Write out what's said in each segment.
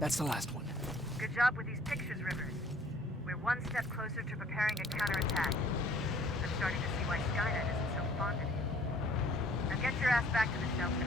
That's the last one. Good job with these pictures, Rivers. We're one step closer to preparing a counterattack. I'm starting to see why Skynet isn't so fond of you. Now get your ass back to the shelter.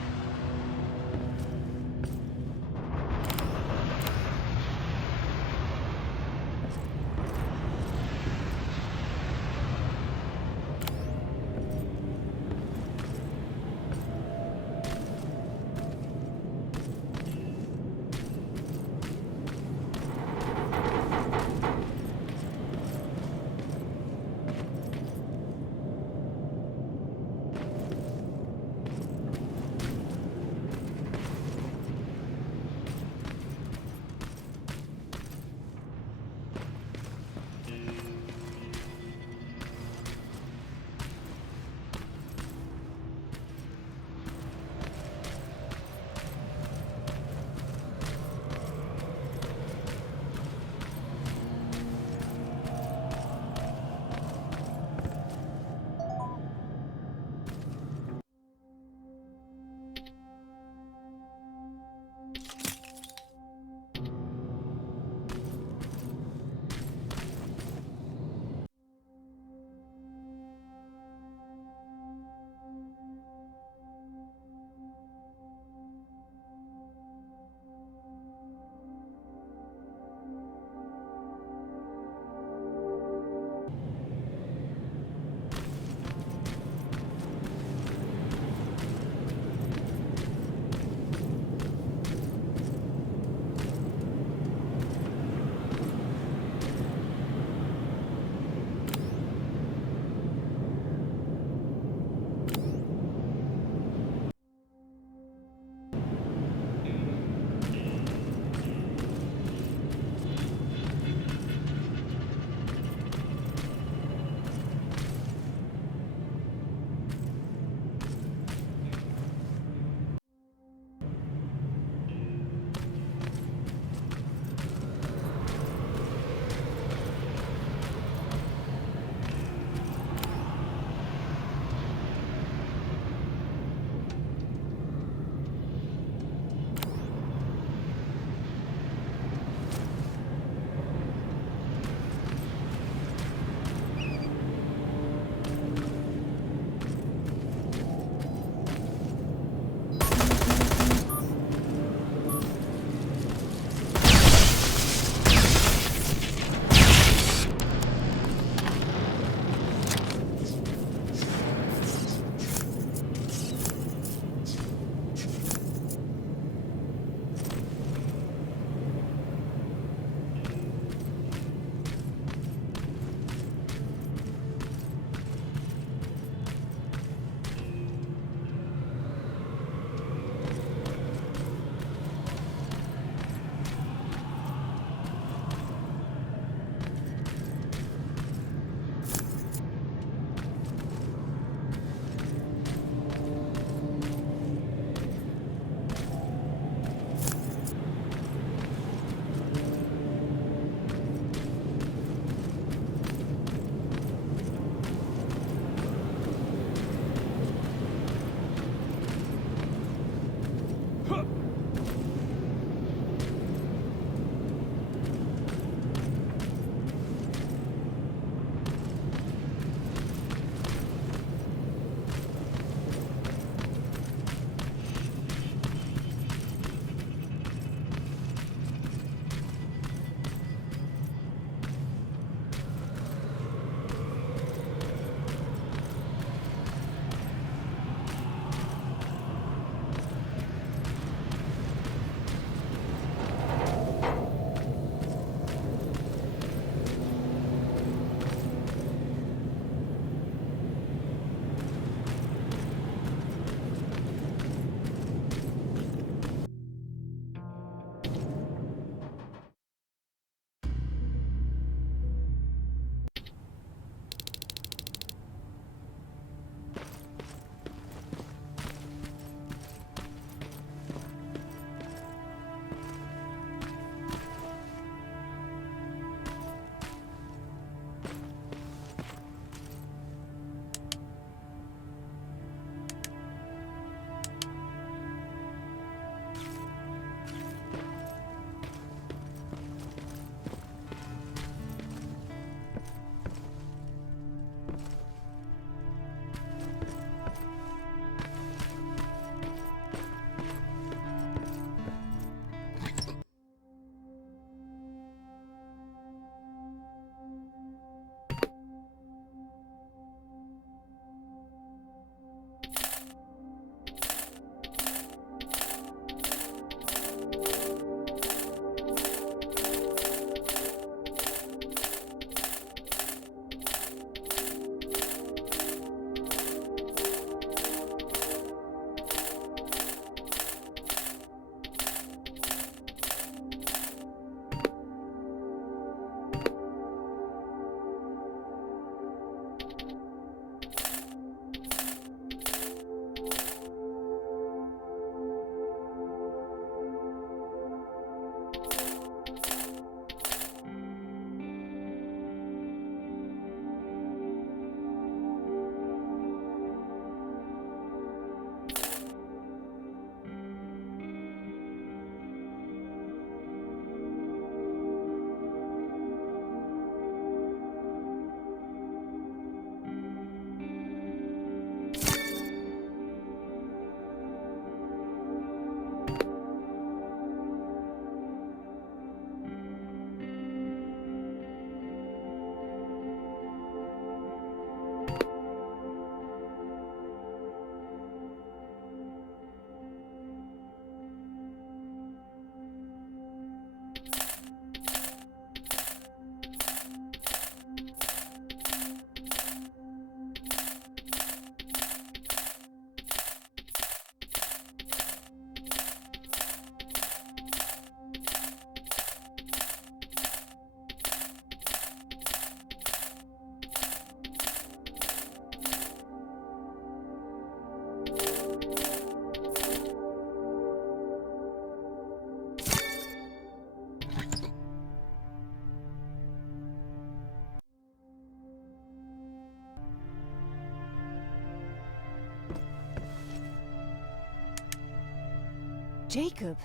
Jacob,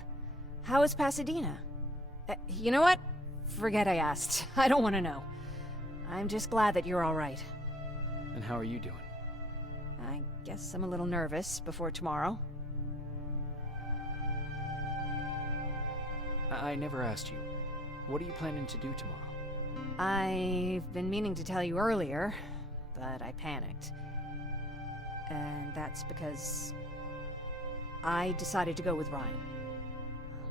how is Pasadena? You know what? Forget I asked. I don't want to know. I'm just glad that you're all right. And how are you doing? I guess I'm a little nervous before tomorrow. I never asked you. What are you planning to do tomorrow? I've been meaning to tell you earlier, but I panicked. And that's because I decided to go with Ryan.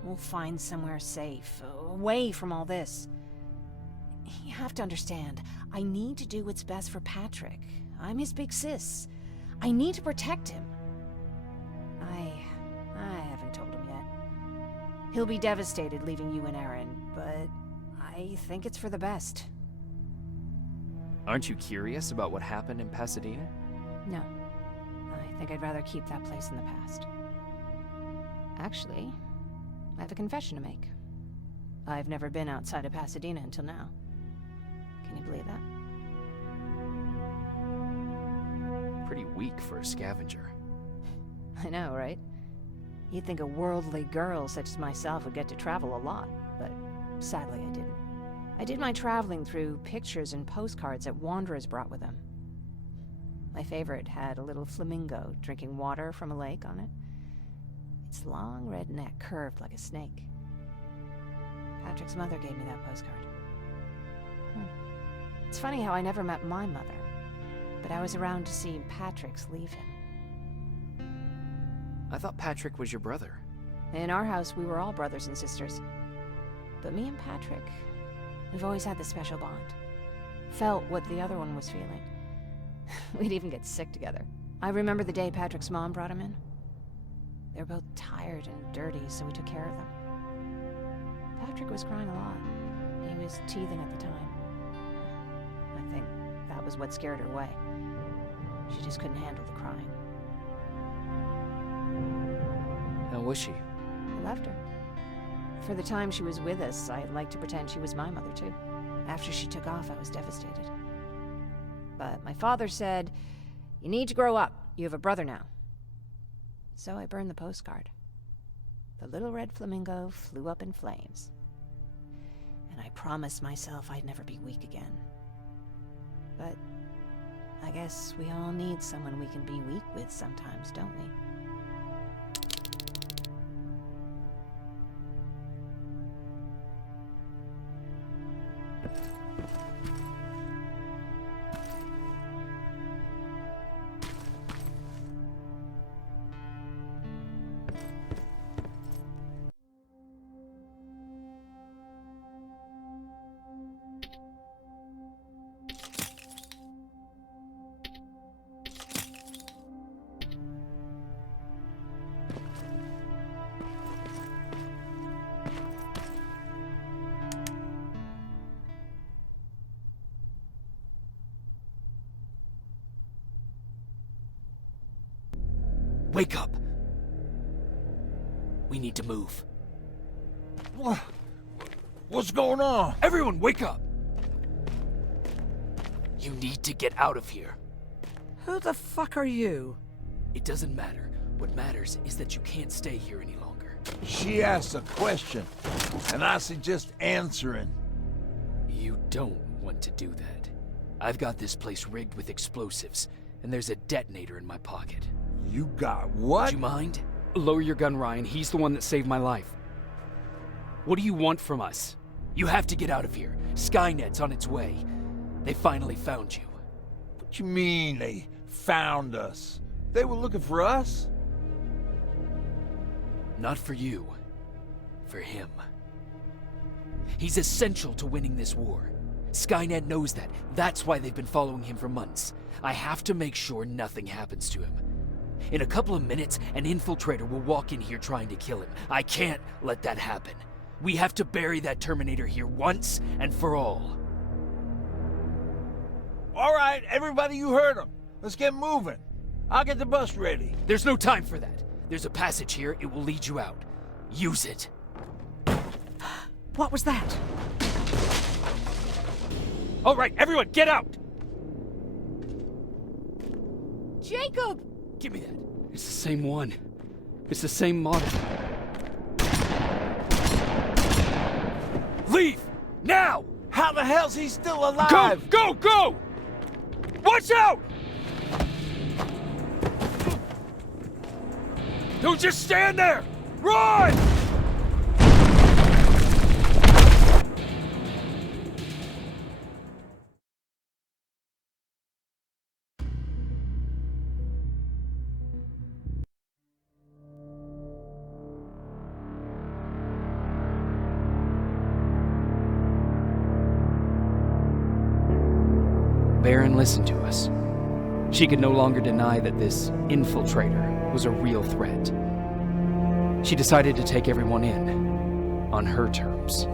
We'll find somewhere safe, away from all this. You have to understand, I need to do what's best for Patrick. I'm his big sis. I need to protect him. I haven't told him yet. He'll be devastated leaving you and Aaron, but I think it's for the best. Aren't you curious about what happened in Pasadena? No. I think I'd rather keep that place in the past. Actually, I have a confession to make. I've never been outside of Pasadena until now. Can you believe that? Pretty weak for a scavenger. I know, right? You'd think a worldly girl such as myself would get to travel a lot, but sadly I didn't. I did my traveling through pictures and postcards that wanderers brought with them. My favorite had a little flamingo drinking water from a lake on it. Its long red neck curved like a snake. Patrick's mother gave me that postcard. It's funny how I never met my mother, but I was around to see Patrick's leave him. I thought Patrick was your brother. In our house, we were all brothers and sisters. But me and Patrick, we've always had this special bond. Felt what the other one was feeling. We'd even get sick together. I remember the day Patrick's mom brought him in. They were both tired and dirty, so we took care of them. Patrick was crying a lot. He was teething at the time. I think that was what scared her away. She just couldn't handle the crying. How was she? I loved her. For the time she was with us, I liked to pretend she was my mother too. After she took off, I was devastated. But my father said, "You need to grow up. You have a brother now." So I burned the postcard. The little red flamingo flew up in flames. And I promised myself I'd never be weak again. But I guess we all need someone we can be weak with sometimes, don't we? Wake up! We need to move. What's going on? Everyone, wake up! You need to get out of here. Who the fuck are you? It doesn't matter. What matters is that you can't stay here any longer. She asked a question, and I suggest answering. You don't want to do that. I've got this place rigged with explosives, and there's a detonator in my pocket. You got what? Would you mind? Lower your gun, Ryan. He's the one that saved my life. What do you want from us? You have to get out of here. Skynet's on its way. They finally found you. What you mean they found us? They were looking for us? Not for you. For him. He's essential to winning this war. Skynet knows that. That's why they've been following him for months. I have to make sure nothing happens to him. In a couple of minutes, an infiltrator will walk in here trying to kill him. I can't let that happen. We have to bury that Terminator here once and for all. All right, everybody, you heard him. Let's get moving. I'll get the bus ready. There's no time for that. There's a passage here. It will lead you out. Use it. What was that? All right, everyone, get out! Jacob! Give me that. It's the same one. It's the same model. Now! How the hell's he still alive? Go! Go! Watch out! Don't just stand there! Run! Baron listened to us. She could no longer deny that this infiltrator was a real threat. She decided to take everyone in, on her terms.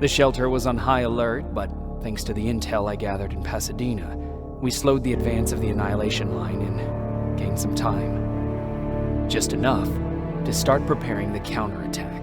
The shelter was on high alert, but thanks to the intel I gathered in Pasadena, we slowed the advance of the Annihilation Line and gained some time. Just enough to start preparing the counterattack.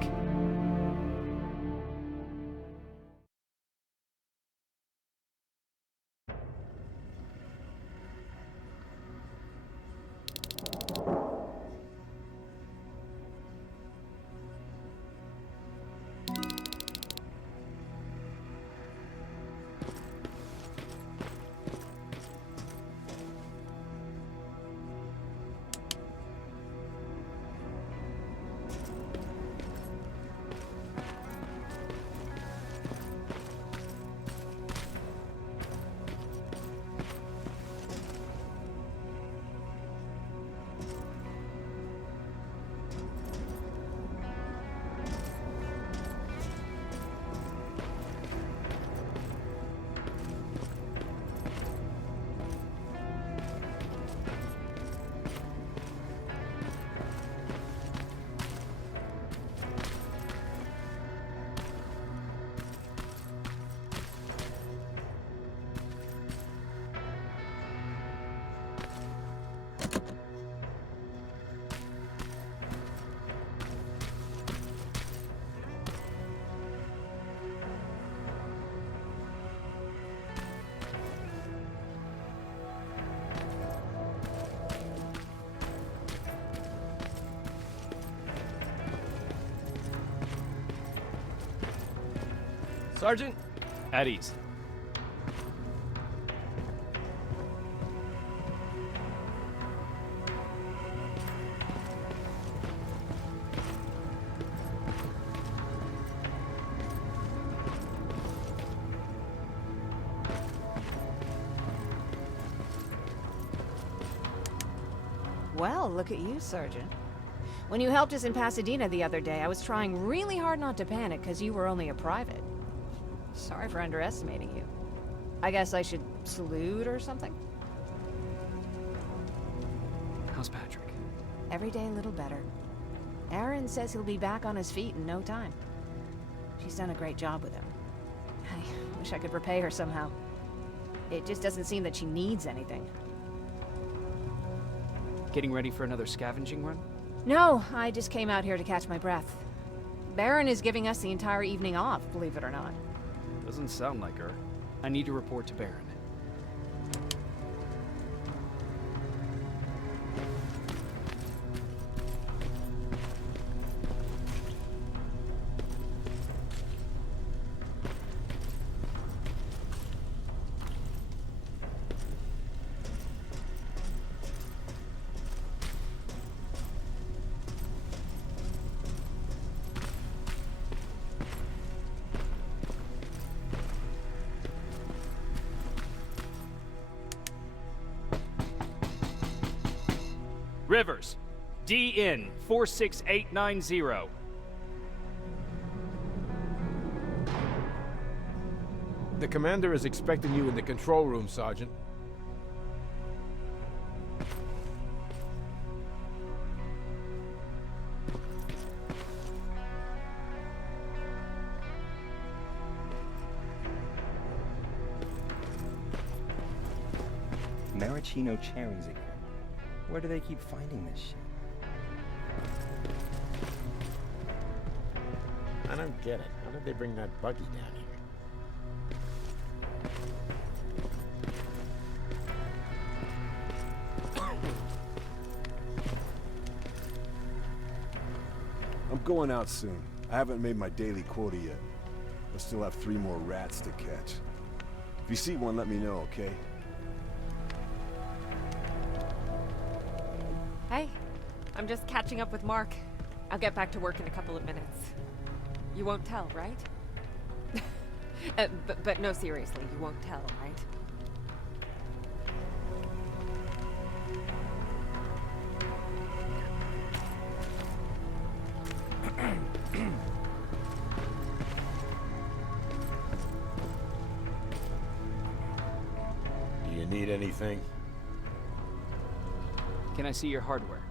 Sergeant, at ease. Well, look at you, Sergeant. When you helped us in Pasadena the other day, I was trying really hard not to panic because you were only a private. Sorry for underestimating you. I guess I should salute or something? How's Patrick? Every day a little better. Aaron says he'll be back on his feet in no time. She's done a great job with him. I wish I could repay her somehow. It just doesn't seem that she needs anything. Getting ready for another scavenging run? No, I just came out here to catch my breath. Baron is giving us the entire evening off, believe it or not. Doesn't sound like her. I need to report to Baron. Rivers, DN 46890. The commander is expecting you in the control room, Sergeant. Maraschino cherries again. Where do they keep finding this shit? I don't get it. How did they bring that buggy down here? I'm going out soon. I haven't made my daily quota yet. I still have 3 more rats to catch. If you see one, let me know, okay? Hey, I'm just catching up with Mark. I'll get back to work in a couple of minutes. You won't tell, right? But no, seriously, you won't tell, right? Do you need anything? Can I see your hardware?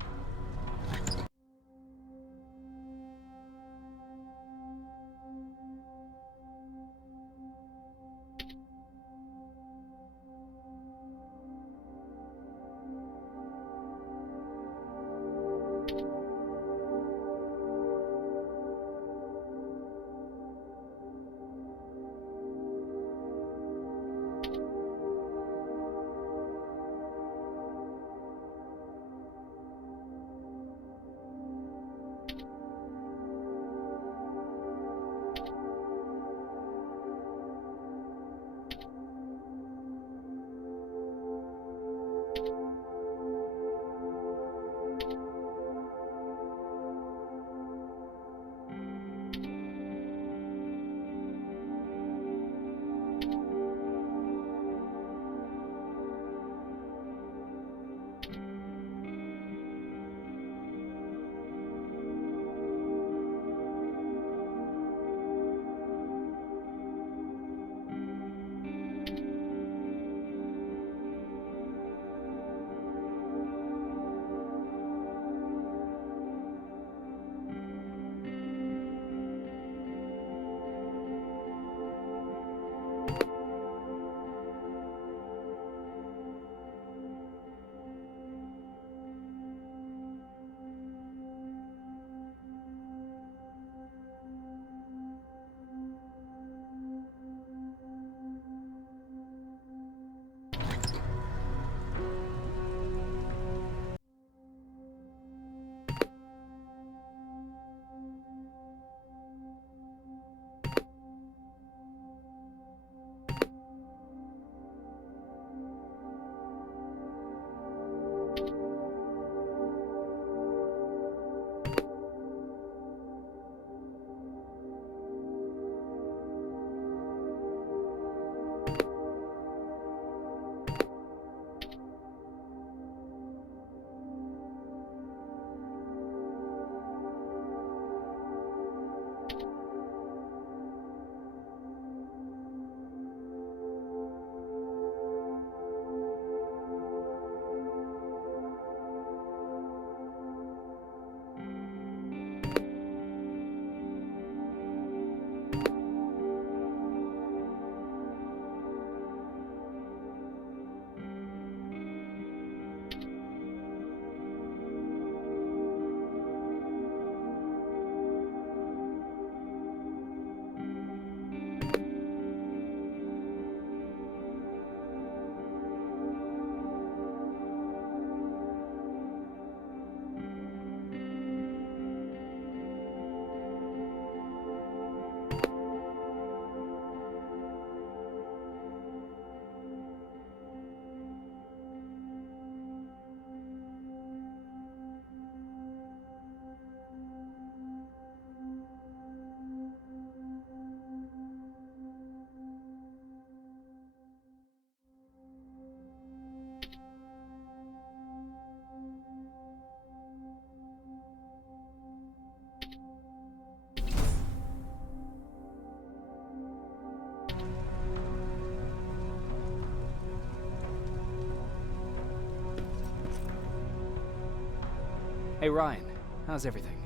Hey Ryan, how's everything?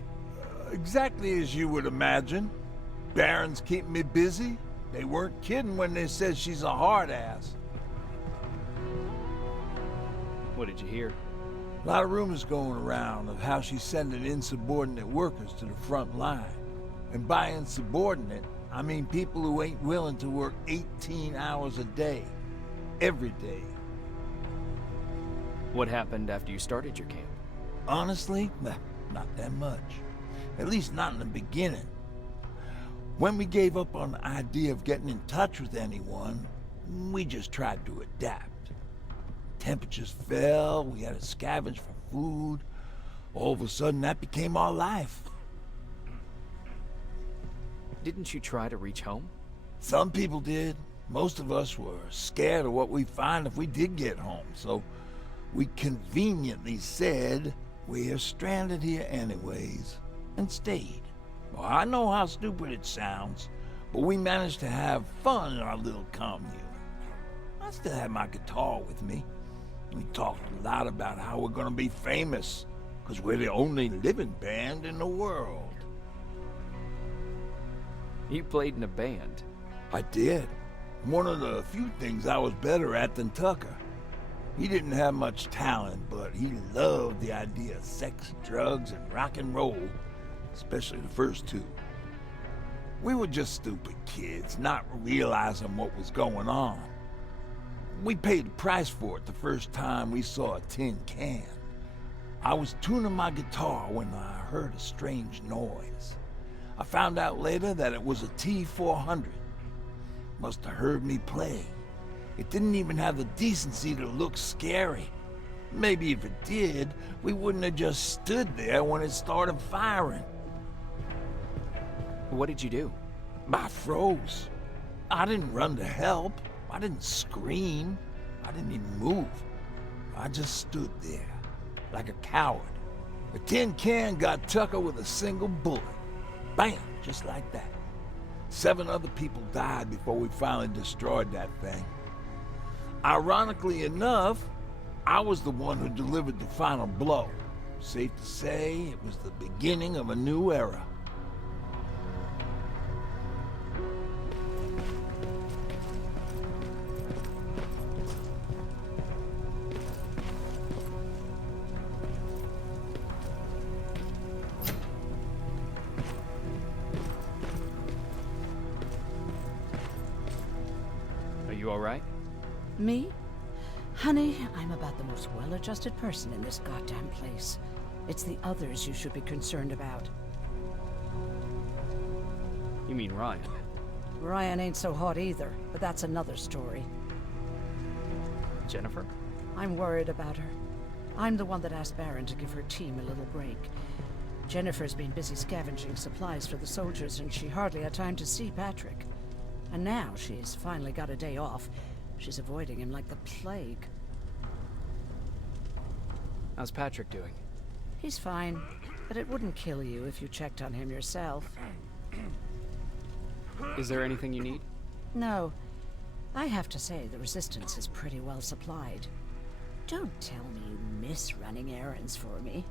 Exactly as you would imagine. Baron's keeping me busy. They weren't kidding when they said she's a hard ass. What did you hear? A lot of rumors going around of how she's sending insubordinate workers to the front line. And by insubordinate, I mean people who ain't willing to work 18 hours a day. Every day. What happened after you started your camp? Honestly, not that much. At least not in the beginning. When we gave up on the idea of getting in touch with anyone, we just tried to adapt. Temperatures fell, we had to scavenge for food. All of a sudden, that became our life. Didn't you try to reach home? Some people did. Most of us were scared of what we'd find if we did get home, so we conveniently said we're stranded here anyways, and stayed. Well, I know how stupid it sounds, but we managed to have fun in our little commune. I still had my guitar with me. We talked a lot about how we're gonna be famous, because we're the only living band in the world. You played in a band. I did. One of the few things I was better at than Tucker. He didn't have much talent, but he loved the idea of sex, drugs, and rock and roll, especially the first two. We were just stupid kids, not realizing what was going on. We paid the price for it the first time we saw a tin can. I was tuning my guitar when I heard a strange noise. I found out later that it was a T-400. Must have heard me play. It didn't even have the decency to look scary. Maybe if it did, we wouldn't have just stood there when it started firing. What did you do? I froze. I didn't run to help. I didn't scream. I didn't even move. I just stood there, like a coward. The tin can got Tucker with a single bullet. Bam! Just like that. 7 other people died before we finally destroyed that thing. Ironically enough, I was the one who delivered the final blow. Safe to say, it was the beginning of a new era. Are you all right? Me? Honey, I'm about the most well-adjusted person in this goddamn place. It's the others you should be concerned about. You mean Ryan? Ryan ain't so hot either, but that's another story. Jennifer? I'm worried about her. I'm the one that asked Baron to give her team a little break. Jennifer's been busy scavenging supplies for the soldiers, and she hardly had time to see Patrick. And now she's finally got a day off. She's avoiding him like the plague. How's Patrick doing? He's fine, but it wouldn't kill you if you checked on him yourself. Is there anything you need? No. I have to say, the Resistance is pretty well supplied. Don't tell me you miss running errands for me.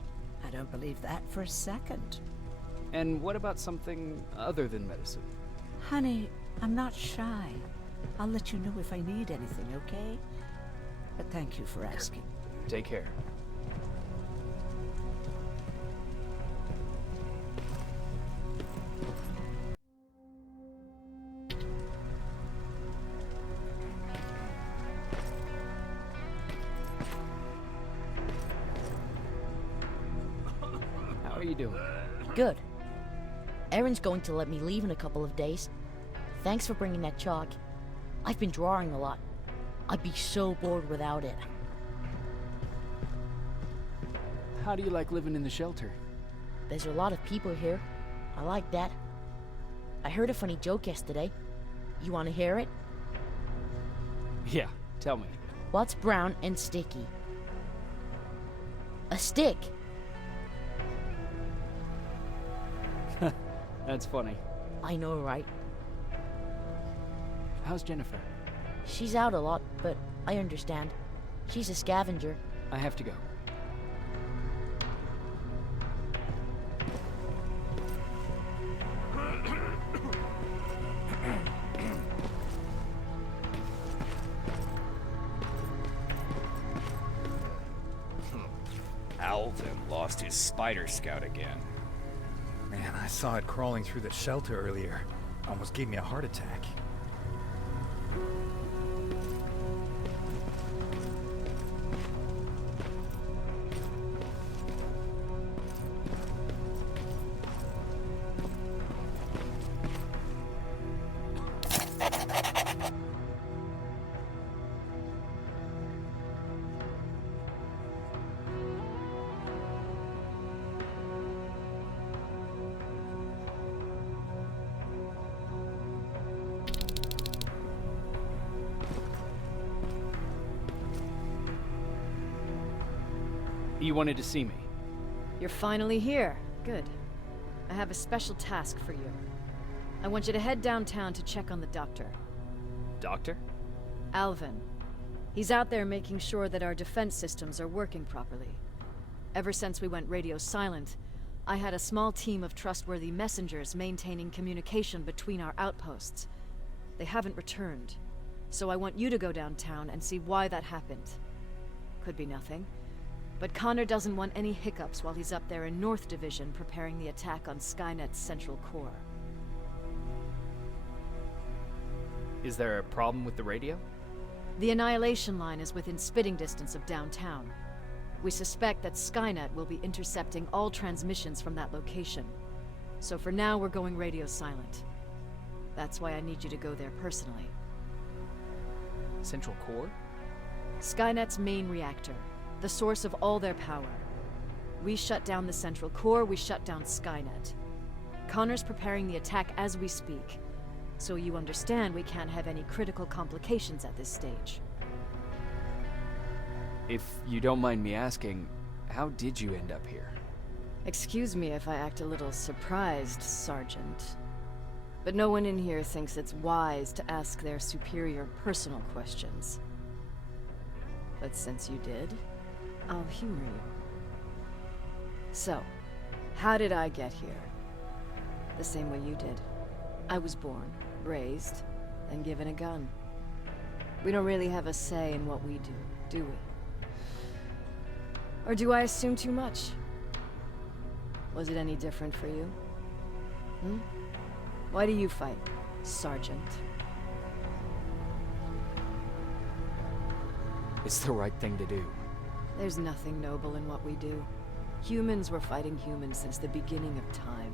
I don't believe that for a second. And what about something other than medicine? Honey, I'm not shy. I'll let you know if I need anything, okay? But thank you for asking. Take care. How are you doing? Good. Erin's going to let me leave in a couple of days. Thanks for bringing that chalk. I've been drawing a lot. I'd be so bored without it. How do you like living in the shelter? There's a lot of people here. I like that. I heard a funny joke yesterday. You want to hear it? Yeah, tell me. What's brown and sticky? A stick! That's funny. I know, right? How's Jennifer? She's out a lot, but I understand. She's a scavenger. I have to go. Alvin lost his spider scout again. Man, I saw it crawling through the shelter earlier. Almost gave me a heart attack. You wanted to see me? You're finally here. Good. I have a special task for you. I want you to head downtown to check on the doctor. Doctor? Alvin. He's out there making sure that our defense systems are working properly. Ever since we went radio silent, I had a small team of trustworthy messengers maintaining communication between our outposts. They haven't returned, so I want you to go downtown and see why that happened. Could be nothing, but Connor doesn't want any hiccups while he's up there in North Division preparing the attack on Skynet's central core. Is there a problem with the radio? The Annihilation line is within spitting distance of downtown. We suspect that Skynet will be intercepting all transmissions from that location. So for now, we're going radio silent. That's why I need you to go there personally. Central core? Skynet's main reactor, the source of all their power. We shut down the central core, we shut down Skynet. Connor's preparing the attack as we speak. So you understand we can't have any critical complications at this stage. If you don't mind me asking, how did you end up here? Excuse me if I act a little surprised, Sergeant. But no one in here thinks it's wise to ask their superior personal questions. But since you did, I'll humor you. So, how did I get here? The same way you did. I was born, raised, and given a gun. We don't really have a say in what we do we? Or do I assume too much? Was it any different for you? Why do you fight, Sergeant? It's the right thing to do. There's nothing noble in what we do. Humans were fighting humans since the beginning of time.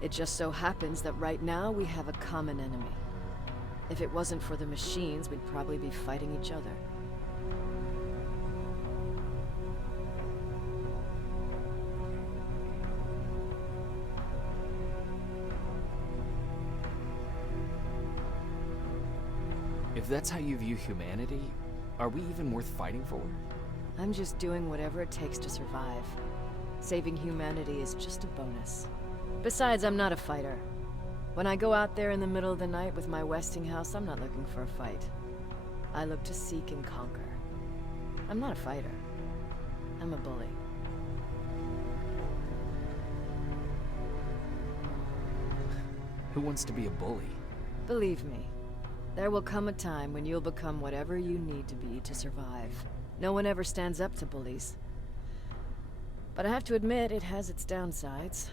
It just so happens that right now we have a common enemy. If it wasn't for the machines, we'd probably be fighting each other. If that's how you view humanity, are we even worth fighting for? I'm just doing whatever it takes to survive. Saving humanity is just a bonus. Besides, I'm not a fighter. When I go out there in the middle of the night with my Westinghouse, I'm not looking for a fight. I look to seek and conquer. I'm not a fighter. I'm a bully. Who wants to be a bully? Believe me, there will come a time when you'll become whatever you need to be to survive. No one ever stands up to bullies. But I have to admit, it has its downsides.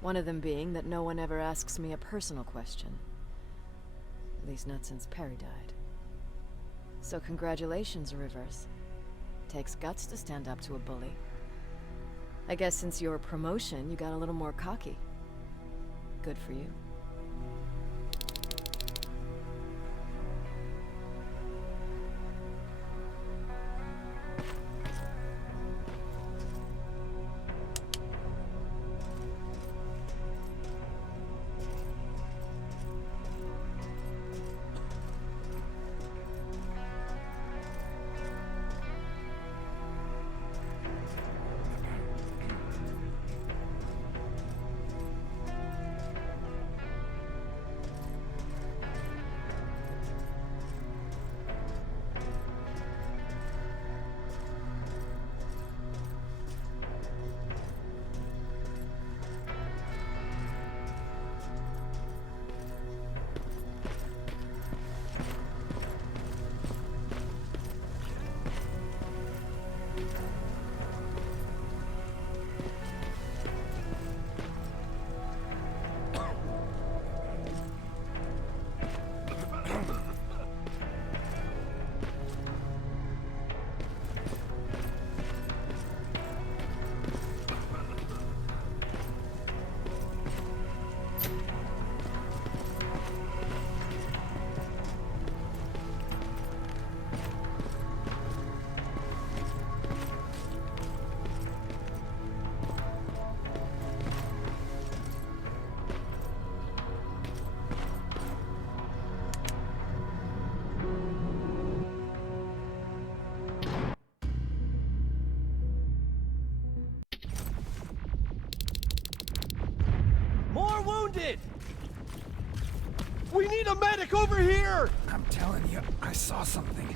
One of them being that no one ever asks me a personal question. At least not since Perry died. So congratulations, Rivers. Takes guts to stand up to a bully. I guess since your promotion, you got a little more cocky. Good for you. wounded! We need a medic over here! I'm telling you, I saw something.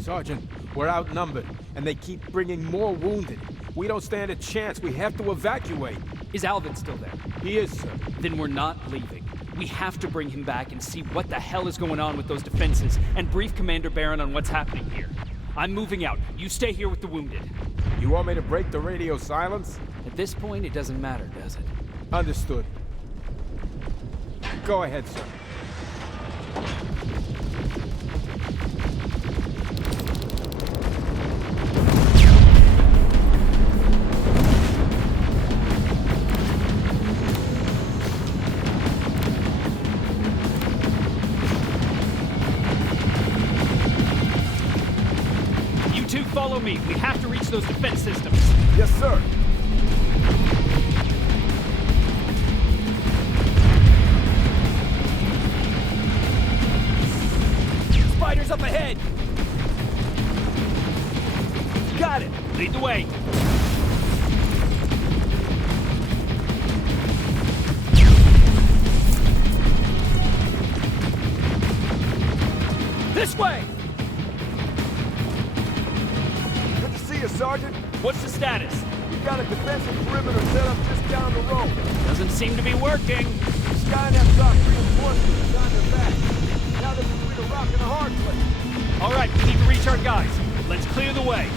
Sergeant, we're outnumbered, and they keep bringing more wounded. We don't stand a chance. We have to evacuate. Is Alvin still there? He is, sir. Then we're not leaving. We have to bring him back and see what the hell is going on with those defenses, and brief Commander Barron on what's happening here. I'm moving out. You stay here with the wounded. You want me to break the radio silence? At this point, it doesn't matter, does it? Understood. Go ahead, sir. Follow me. We have to reach those defense systems. Yes, sir. Spiders up ahead. Got it. Lead the way. This way. Sergeant, what's the status? We've got a defensive perimeter set up just down the road. Doesn't seem to be working. Skynet's got reinforcements on their back. Now they're between a rock and a hard place. All right, we need to reach our guys. Let's clear the way.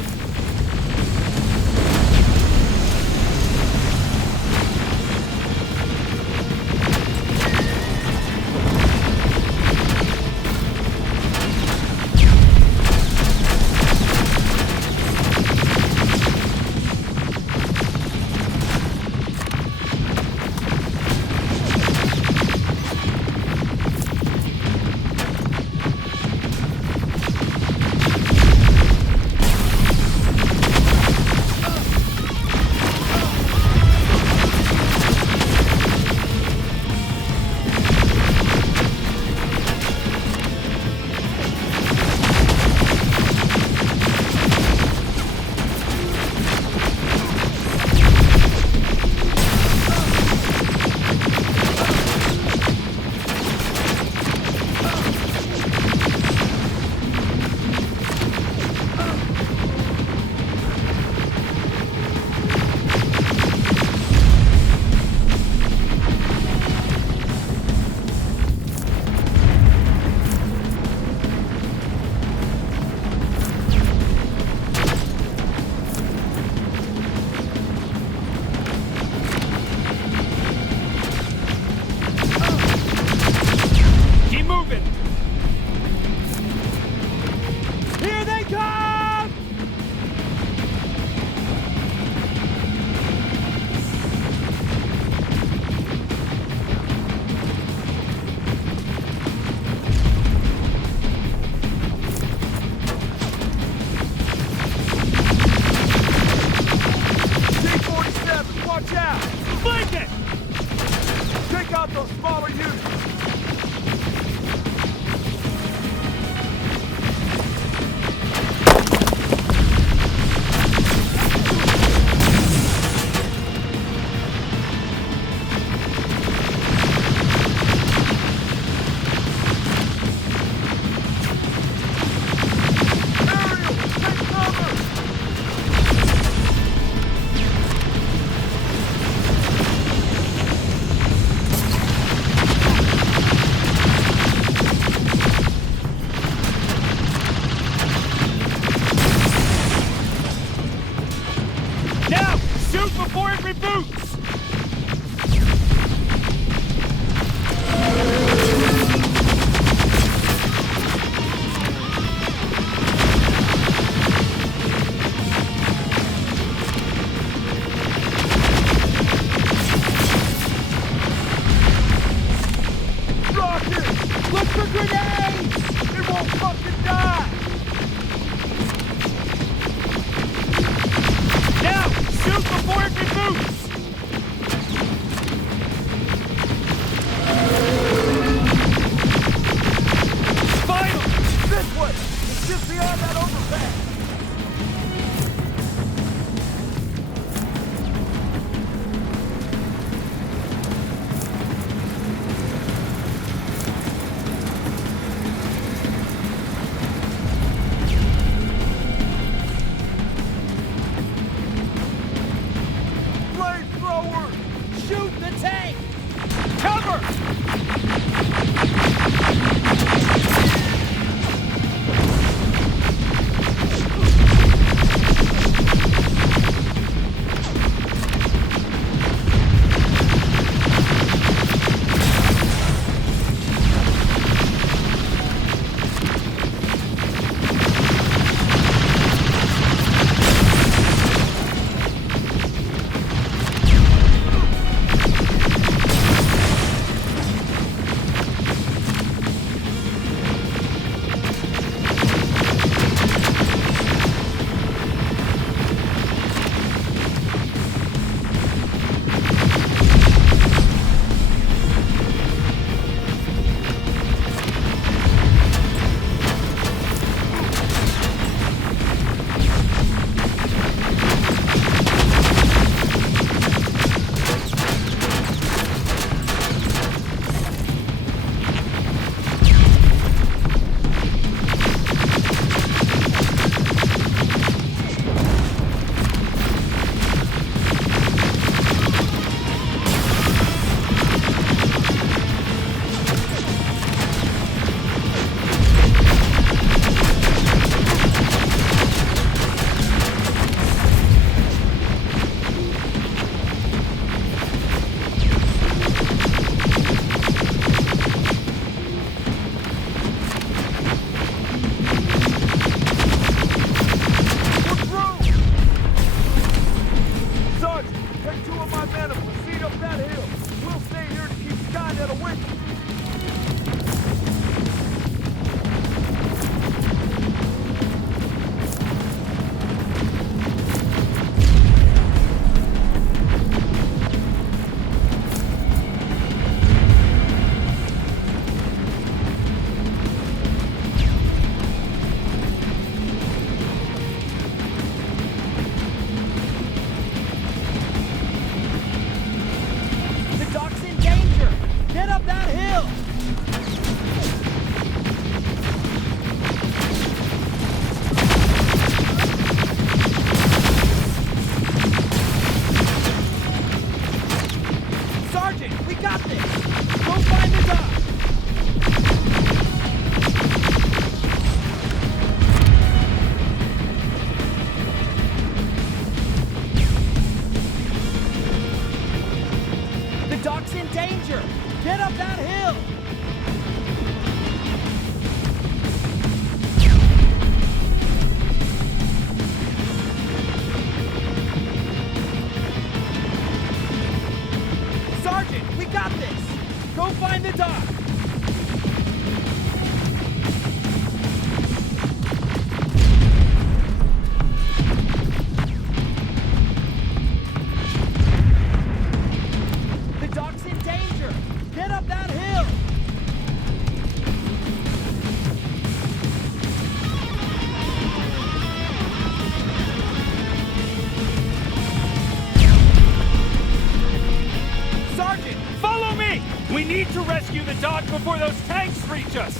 Dodge before those tanks reach us!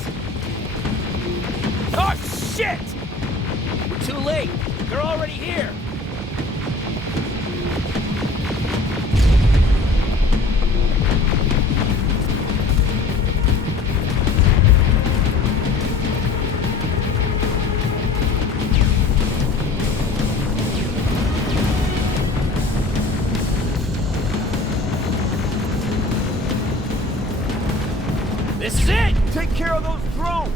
Oh, shit! We're too late. They're already here. This is it! Take care of those drones!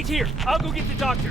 Wait here! I'll go get the doctor!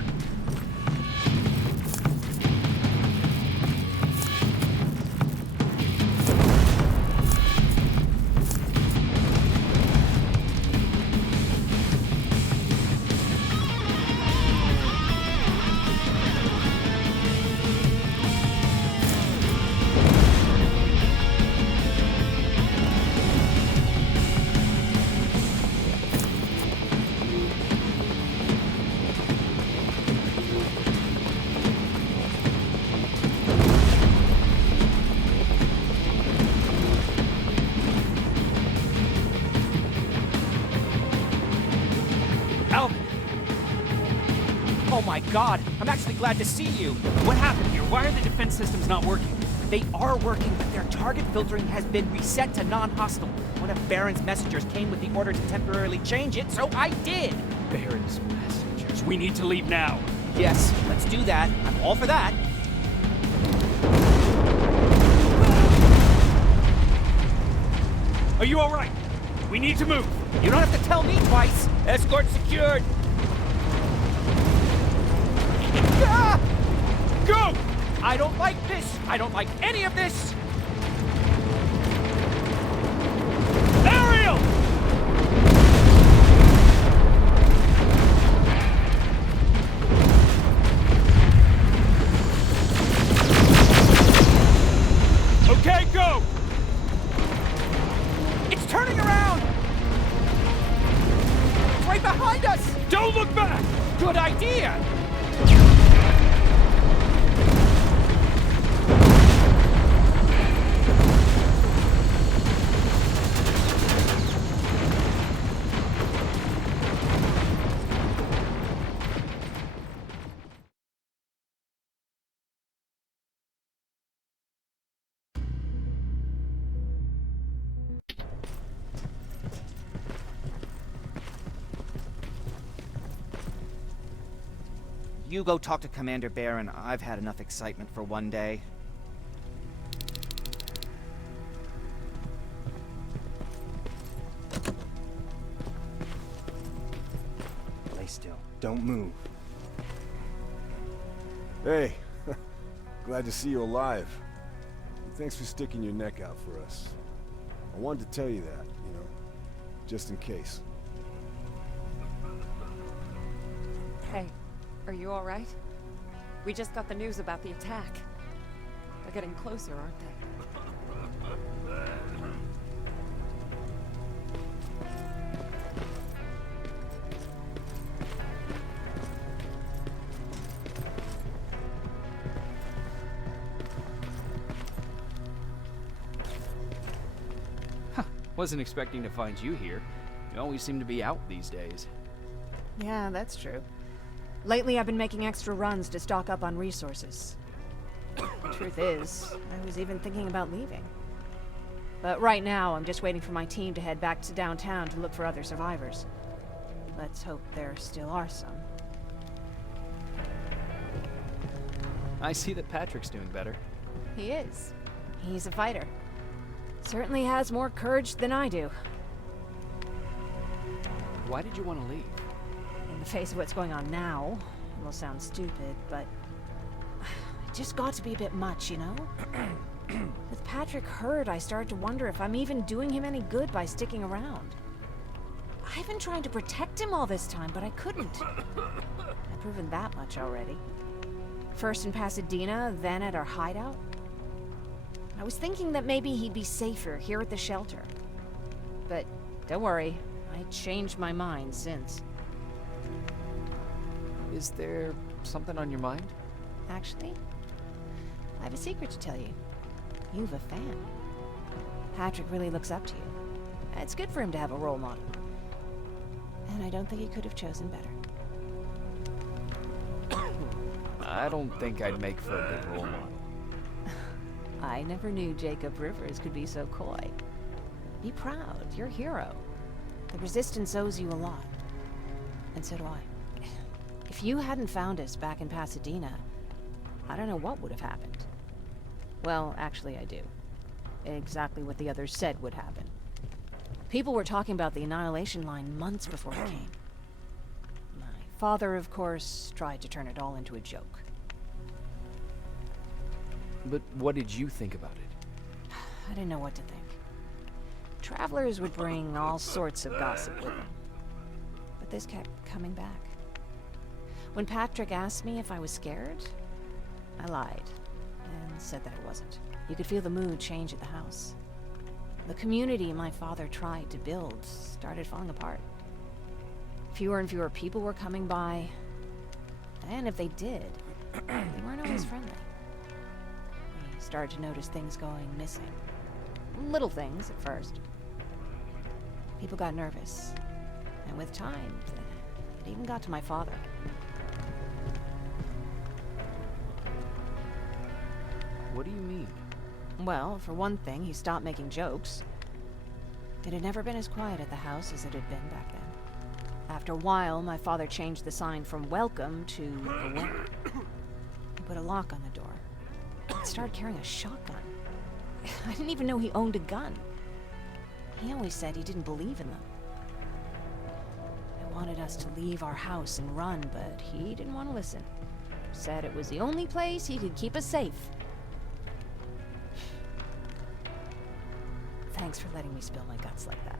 Oh my god, I'm actually glad to see you. What happened here? Why are the defense systems not working? They are working, but their target filtering has been reset to non-hostile. One of Baron's messengers came with the order to temporarily change it, so I did. Baron's messengers. We need to leave now. Yes, let's do that. I'm all for that. Are you alright? We need to move. You don't have to tell me twice. Escort secured. Ah! Go! I don't like this. I don't like any of this. Ariel! Okay, go! It's turning around! It's right behind us! Don't look back! Good idea! You go talk to Commander Baron. I've had enough excitement for one day. Lay still. Don't move. Hey, glad to see you alive. And thanks for sticking your neck out for us. I wanted to tell you that, you know, just in case. Hey, are you all right? We just got the news about the attack. They're getting closer, aren't they? Wasn't expecting to find you here. You always seem to be out these days. Yeah, that's true. Lately, I've been making extra runs to stock up on resources. Truth is, I was even thinking about leaving. But right now, I'm just waiting for my team to head back to downtown to look for other survivors. Let's hope there still are some. I see that Patrick's doing better. He is. He's a fighter. Certainly has more courage than I do. Why did you want to leave? In the face of what's going on now, it will sound stupid, but it just got to be a bit much, you know? With Patrick hurt, I started to wonder if I'm even doing him any good by sticking around. I've been trying to protect him all this time, but I couldn't. I've proven that much already. First in Pasadena, then at our hideout. I was thinking that maybe he'd be safer here at the shelter. But don't worry, I changed my mind since. Is there something on your mind? Actually, I have a secret to tell you. You've a fan. Patrick really looks up to you. It's good for him to have a role model. And I don't think he could have chosen better. I don't think I'd make for a good role model. I never knew Jacob Rivers could be so coy. Be proud, you're a hero. The Resistance owes you a lot. And so do I. If you hadn't found us back in Pasadena, I don't know what would have happened. Well, actually I do. Exactly what the others said would happen. People were talking about the Annihilation Line months before it came. My Father, of course, tried to turn it all into a joke. But what did you think about it? I didn't know what to think. Travelers would bring all sorts of gossip with them. But this kept coming back. When Patrick asked me if I was scared, I lied and said that I wasn't. You could feel the mood change at the house. The community my father tried to build started falling apart. Fewer and fewer people were coming by, and if they did, they weren't always friendly. We started to notice things going missing. Little things at first. People got nervous, and with time, it even got to my father. What do you mean? Well, for one thing, he stopped making jokes. It had never been as quiet at the house as it had been back then. After a while, my father changed the sign from welcome to away. He put a lock on the door. He started carrying a shotgun. I didn't even know he owned a gun. He always said he didn't believe in them. I wanted us to leave our house and run, but he didn't want to listen. Said it was the only place he could keep us safe. Thanks for letting me spill my guts like that.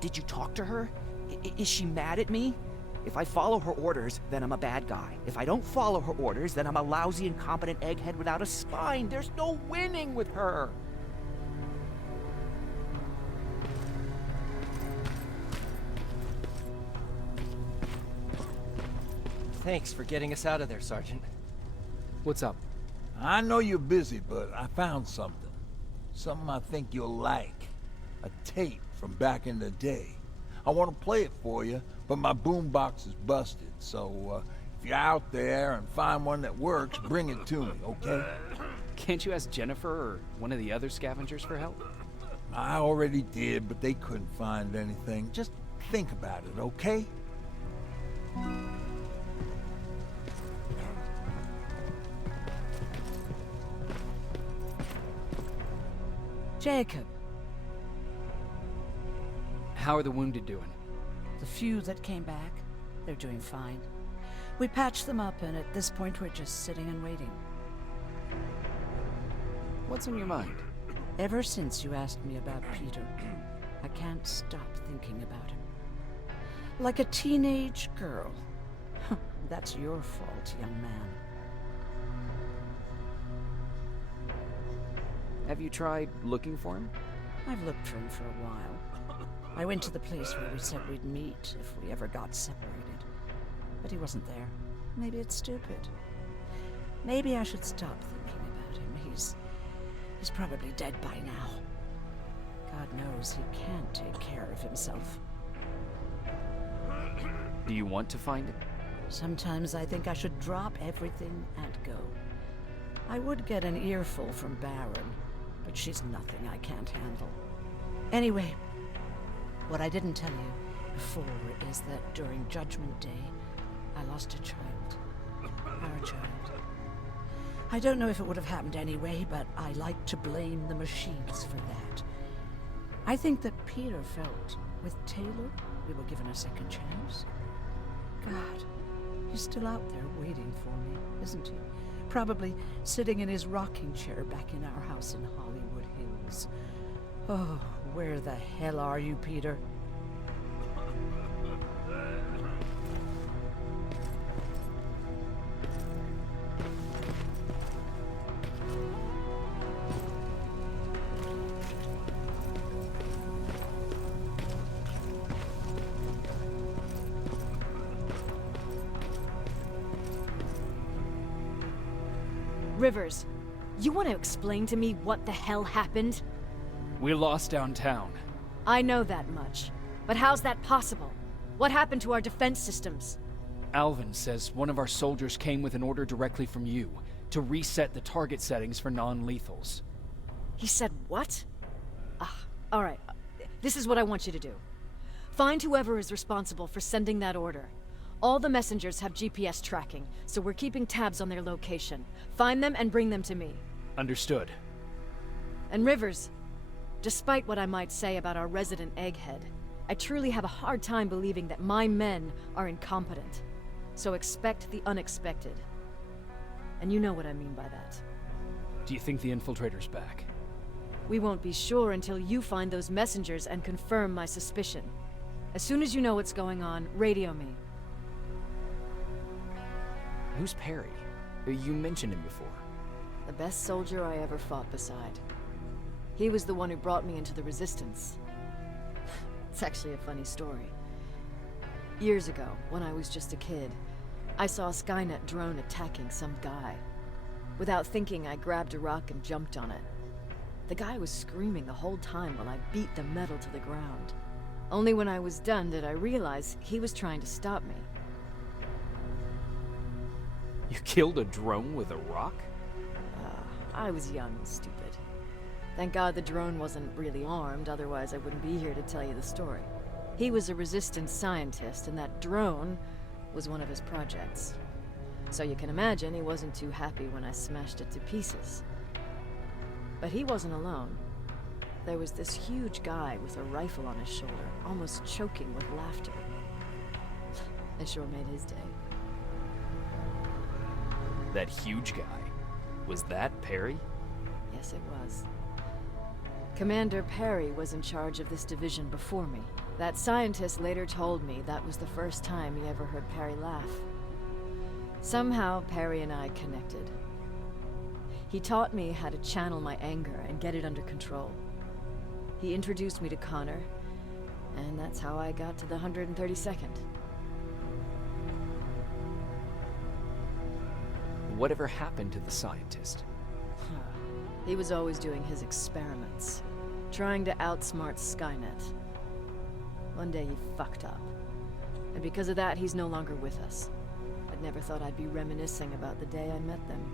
Did you talk to her? Is she mad at me? If I follow her orders, then I'm a bad guy. If I don't follow her orders, then I'm a lousy, incompetent egghead without a spine. There's no winning with her. Thanks for getting us out of there, Sergeant. What's up? I know you're busy, but I found something. Something I think you'll like. A tape from back in the day. I want to play it for you, but my boombox is busted, so if you're out there and find one that works, bring it to me, okay? Can't you ask Jennifer or one of the other scavengers for help? I already did, but they couldn't find anything. Just think about it, okay? Jacob. How are the wounded doing? The few that came back, they're doing fine. We patched them up, and at this point we're just sitting and waiting. What's on your mind? Ever since you asked me about Peter, I can't stop thinking about him. Like a teenage girl. That's your fault, young man. Have you tried looking for him? I've looked for him for a while. I went to the place where we said we'd meet if we ever got separated. But he wasn't there. Maybe it's stupid. Maybe I should stop thinking about him. He's probably dead by now. God knows he can't take care of himself. Do you want to find him? Sometimes I think I should drop everything and go. I would get an earful from Baron, but she's nothing I can't handle. Anyway, what I didn't tell you before is that during Judgment Day, I lost a child. Our child. I don't know if it would have happened anyway, but I like to blame the machines for that. I think that Peter felt with Taylor we were given a second chance. God, he's still out there waiting for me, isn't he? Probably sitting in his rocking chair back in our house in Hollywood Hills. Oh, where the hell are you, Peter? Rivers, you want to explain to me what the hell happened? We're lost downtown. I know that much. But how's that possible? What happened to our defense systems? Alvin says one of our soldiers came with an order directly from you to reset the target settings for non-lethals. He said what? Alright. This is what I want you to do. Find whoever is responsible for sending that order. All the messengers have GPS tracking, so we're keeping tabs on their location. Find them and bring them to me. Understood. And Rivers, despite what I might say about our resident egghead, I truly have a hard time believing that my men are incompetent. So expect the unexpected. And you know what I mean by that. Do you think the infiltrator's back? We won't be sure until you find those messengers and confirm my suspicion. As soon as you know what's going on, radio me. Who's Perry? You mentioned him before. The best soldier I ever fought beside. He was the one who brought me into the Resistance. It's actually a funny story. Years ago, when I was just a kid, I saw a Skynet drone attacking some guy. Without thinking, I grabbed a rock and jumped on it. The guy was screaming the whole time while I beat the metal to the ground. Only when I was done did I realize he was trying to stop me. You killed a drone with a rock? I was young and stupid. Thank God the drone wasn't really armed, otherwise I wouldn't be here to tell you the story. He was a Resistance scientist, and that drone was one of his projects. So you can imagine he wasn't too happy when I smashed it to pieces. But he wasn't alone. There was this huge guy with a rifle on his shoulder, almost choking with laughter. I sure made his day. That huge guy. Was that Perry? Yes, it was. Commander Perry was in charge of this division before me. That scientist later told me that was the first time he ever heard Perry laugh. Somehow, Perry and I connected. He taught me how to channel my anger and get it under control. He introduced me to Connor, and that's how I got to the 132nd. Whatever happened to the scientist? He was always doing his experiments, trying to outsmart Skynet. One day he fucked up, and because of that, he's no longer with us. I'd never thought I'd be reminiscing about the day I met them.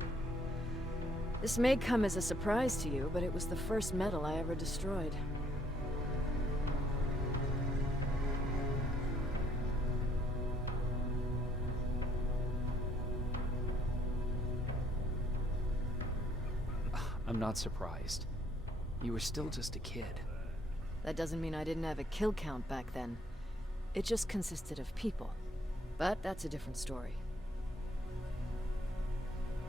This may come as a surprise to you, but it was the first metal I ever destroyed. I'm not surprised. You were still just a kid. That doesn't mean I didn't have a kill count back then. It just consisted of people. But that's a different story.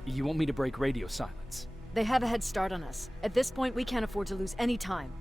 You want me to break radio silence? They have a head start on us. At this point, we can't afford to lose any time.